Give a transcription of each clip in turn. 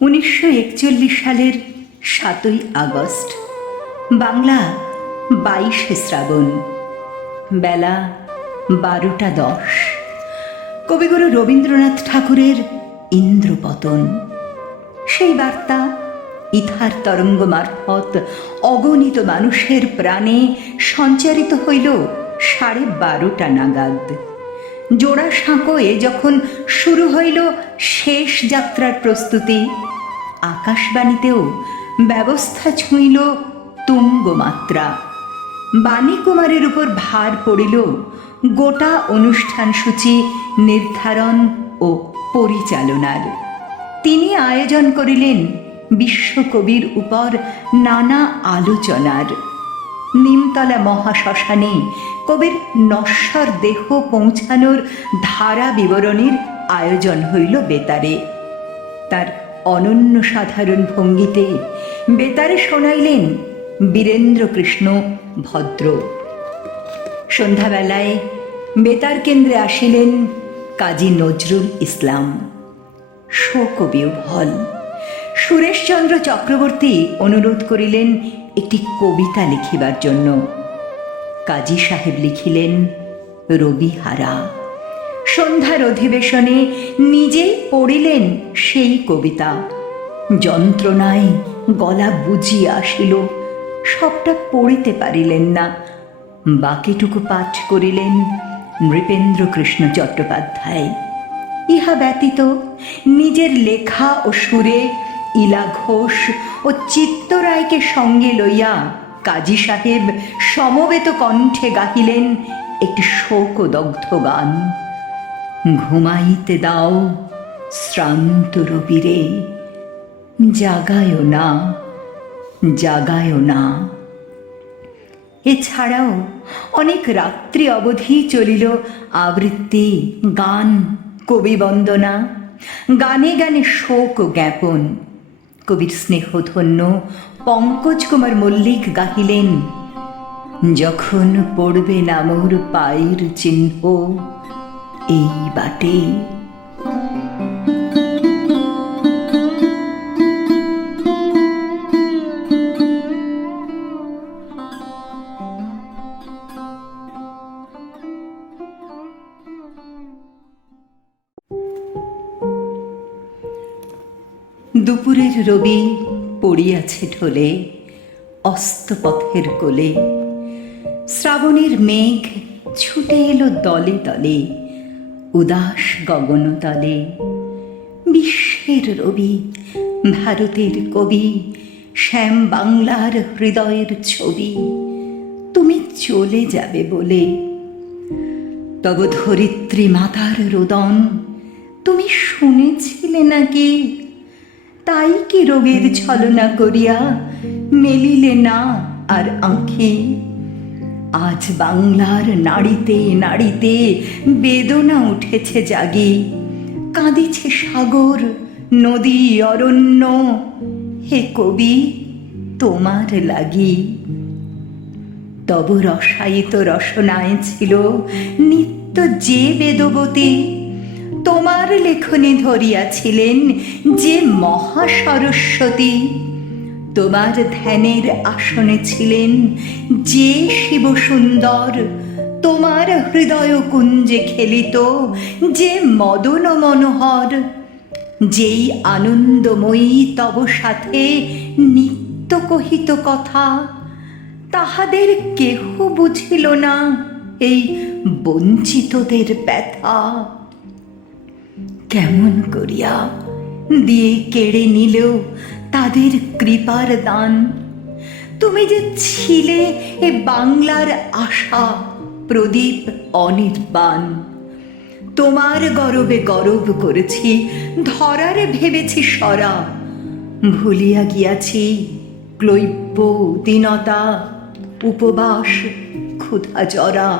উনিশশো একচল্লিশ সালের সাতই আগস্ট, বাংলা বাইশে শ্রাবণ, বেলা বারোটা দশ। কবিগুরু রবীন্দ্রনাথ ঠাকুরের ইন্দ্রপতন। সেই বার্তা ইথার তরঙ্গ মারফত অগণিত মানুষের প্রাণে সঞ্চারিত হইল সাড়ে বারোটা নাগাদ। জোড়া সাঁকোয়ে যখন শুরু হইল শেষ যাত্রার প্রস্তুতি আকাশবাণীতেও ব্যবস্থা ছুঁইল তুঙ্গমাত্রা। বাণী কুমারের উপর ভার পড়িল গোটা অনুষ্ঠান সূচি, নির্ধারণ ও পরিচালনার। তিনি আয়োজন করিলেন বিশ্বকবির উপর নানা আলোচনার। নিমতলা মহাশ্মশানে কবির নশ্বর দেহ পৌঁছানোর ধারা বিবরণীর আয়োজন হইল বেতারে। তার অনন্য সাধারণ ভঙ্গিতে বেতারে শোনাইলেন বীরেন্দ্র কৃষ্ণ ভদ্র। সন্ধ্যাবেলায় বেতার কেন্দ্রে আসিলেন কাজী নজরুল ইসলাম। শোকবিউ হল সুরেশচন্দ্র চক্রবর্তী অনুরোধ করিলেন একটি কবিতা লিখিবার জন্য। কাজী সাহেব লিখিলেন, রবিহারা। সন্ধ্যার অধিবেশনে নিজেই পড়িলেন সেই কবিতা। যন্ত্রণায় গলা বুঝিয়া আসিল, সবটা পড়িতে পারিলেন না। বাকিটুকু পাঠ করিলেন নৃপেন্দ্র কৃষ্ণ চট্টোপাধ্যায়। ইহা ব্যতীত নিজের লেখা ও সুরে ইলা ঘোষ ও চিত্তরায়কে সঙ্গে লইয়া কাজী সাহেব সমবেত কণ্ঠে গাহিলেন একটি শোকদগ্ধ গান। ঘুমাইতে দাও, শ্রান্ত রবিরে জাগায়ও না, জাগায় না। এছাড়াও অনেক রাত্রি অবধি চলিল আবৃত্তি, গান, কবি বন্দনা, গানে গানে শোক ও জ্ঞাপন। কবির স্নেহধন্য পঙ্কজ কুমার মল্লিক গাহিলেন, যখন পড়বে নামর পায়ের চিহ্ন এই বাটে। দুপুরের রবি পড়িয়াছে ঢোলে অস্তপথের কোলে। শ্রাবণের মেঘ ছুটে এলো দলে দলে। উদাস গগনতলে বিশ্বের রবি, ভারতের কবি, শ্যাম বাংলার হৃদয়ের ছবি, তুমি চলে যাবে বলে। তব ধরিত্রী মাতার রোদন, তুমি শুনেছিলে নাকি? তাই কি রোগের ছলনা করিয়া মেলিলে না আর আঁখি? আজ বাংলার নাড়িতে নাড়িতে বেদনা উঠেছে জাগি। কাঁদিছে সাগর, নদী, অরণ্য। হে কবি, তোমার লাগি। তব রসায়িত রসনায় ছিল নিত্য যে বেদবতী। তোমার লেখনে ধরিয়াছিলেন যে মহাসরস্বতী। তোমার ধ্যানের আসনে ছিলেন। যে শিব সুন্দর তোমার হৃদয় কুঞ্জে খেলিত, যে মদন মনোহর, যেই আনন্দময়ী তব সাথে নিত্য কহিত কথা, তাহাদের কেহ বুঝিল না এই বঞ্চিতদের ব্যথা। কেমন করিয়া দিয়ে কেড়ে নিলেও তাদের কৃপার দান। তুমি যে ছিলে এ বাংলার আশা, প্রদীপ অনির্বাণ। তোমার গরবে গরব করেছি, ধরারে ভেবেছি সরা। ভুলিয়া গিয়াছি ক্লৈব্য দীনতা, উপবাস ক্ষুধা জরা।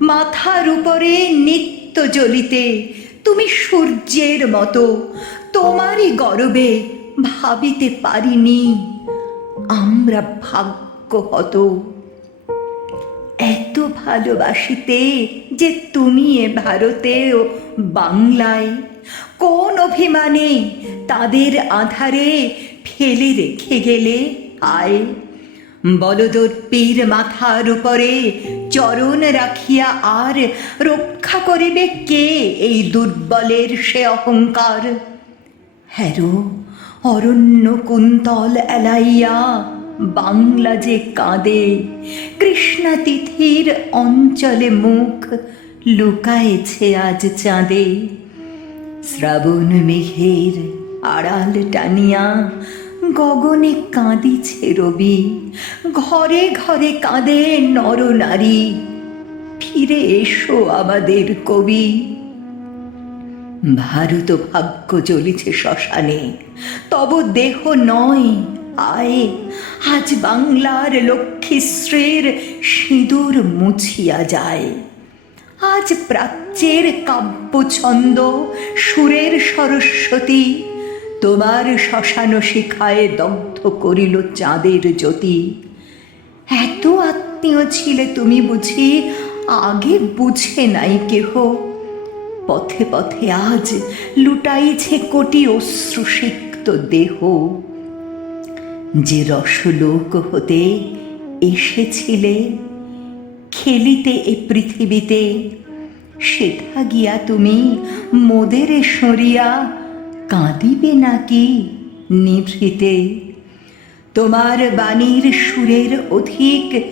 মাথার উপরে নিত্য জ্বলিতে তুমি সূর্যের মতো, তোমারই গরবে ভাবিতে পারিনি। আমরা ভাগ্য হত এত ভালোবাসিতে যে তুমি এ ভারতে ও বাংলায় কোন অভিমানে তাদের আধারে ফেলে রেখে গেলে? আয় বলদর্পীর মাথার উপরে চরণ রাখিয়া আর রক্ষা করিবে কে এই দুর্বলের সে অহংকার? হ্যারো অরণ্য কুন্তল এলাইয়া বাংলা যে কাঁদে, কৃষ্ণা তিথির অঞ্চলে মুখ লুকায়েছে আজ চাঁদে। শ্রাবণ মেঘের আড়াল টানিয়া গগনে কাঁদিছে রবি, ঘরে ঘরে কাঁদে নরনারী ফিরে এসো আমাদের কবি। ভারত ভাগ্য জ্বলিছে শ্মশানে। তব দেহ নয়, আয়। আজ বাংলার লক্ষ্মীশ্রীর সিঁদুর মুছিয়া যায়। আজ প্রাচ্যের কাব্যছন্দ, সুরের সরস্বতী, তোমার শ্মশান শিখায় দগ্ধ করিল চাঁদের জ্যোতি। এত আত্মীয় ছিলে তুমি বুঝি, আগে বুঝে নাই কেহ। পথে পথে আজ লুটাইছে কোটি অশ্রুসিক্ত দেহ। যে রসলোক হতে এসেছিলে, খেলিতে এ পৃথিবীতে, সেথা গিয়া তুমি মোদেরে সরিয়া কাঁদিবে নাকি নিভৃতে? তোমার বাণীর সুরের অধিক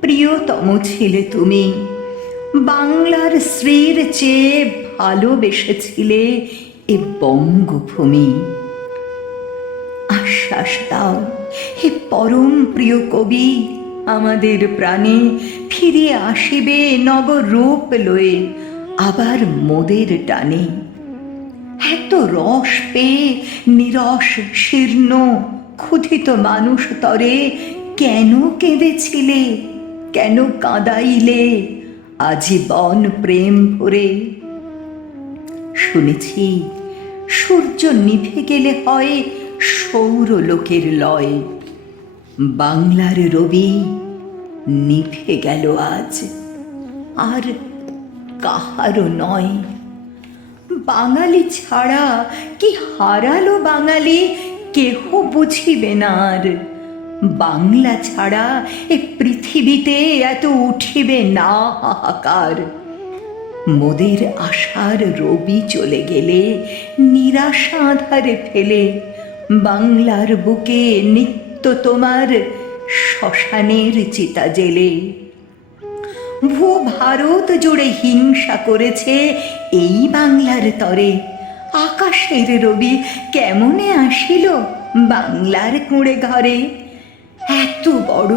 প্রিয়তম ছিলে তুমি। বাংলার শ্রীর চেয়ে ভালোবেসেছিলে এ বঙ্গভূমি। আশ্বাস দাও, হে পরম প্রিয় কবি, আমাদের প্রাণে ফিরে আসিবে নবরূপ লয়ে আবার মোদের টানে। এত রস পেয়ে নিরস শীর্ণ ক্ষুধিত মানুষ তরে কেন কেঁদেছিলে? কেন কাঁদাইলে? আজীবন প্রেম ভরে শুনেছি, সূর্য নিভে গেলে হয় সৌর লোকের লয়। বাংলার রবি নিভে গেল আজ, আর কাহারও নয়। বাঙালি ছাড়া কি হারালো বাঙালি, কেহ বুঝিবে না আর। বাংলা ছাড়া এ পৃথিবীতে এত উঠিবে না হাহাকার। মোদের আশার রবি চলে গেলে, নিরাশা আধারে ফেলে। বাংলার বুকে নিত্য তোমার শ্মশানের চিতা জেলে। ভূ ভারত জুড়ে হিংসা করেছে এই বাংলার তরে। আকাশের রবি কেমনে আসিল বাংলার কুঁড়ে ঘরে? এত বড়,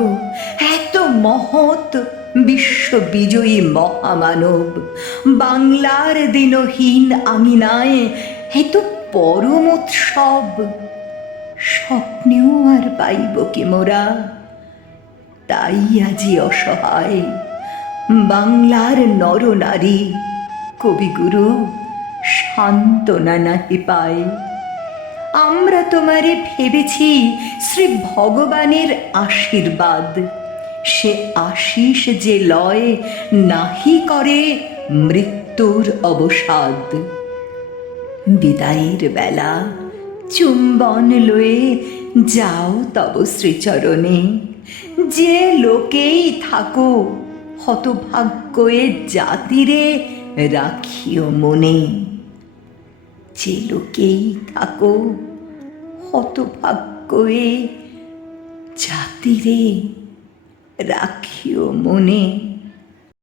এত মহৎ বিশ্ববিজয়ী মহামানব। বাংলার দিনহীন আঙিনায় এত পরম উৎসব। স্বপ্নেও আর পাইব কি মোরা? তাই আজি অসহায়। বাংলার নরনারী কবিগুরু, সান্ত্বনা নাহি পায়। আমরা তোমারে ভেবেছি শ্রী ভগবানের আশীর্বাদ। সে আশিস যে লয় নাহি করে মৃত্যুর অবসাদ। বিদায়ের বেলা চুম্বন লয়ে যাও তব শ্রীচরণে। যে লোকেই থাকো, হতভাগ্যে জাতিরে রাখিও মনে। যে লোকেই থাকো, হতভাগ্যে জাতিরে রাখিও মনে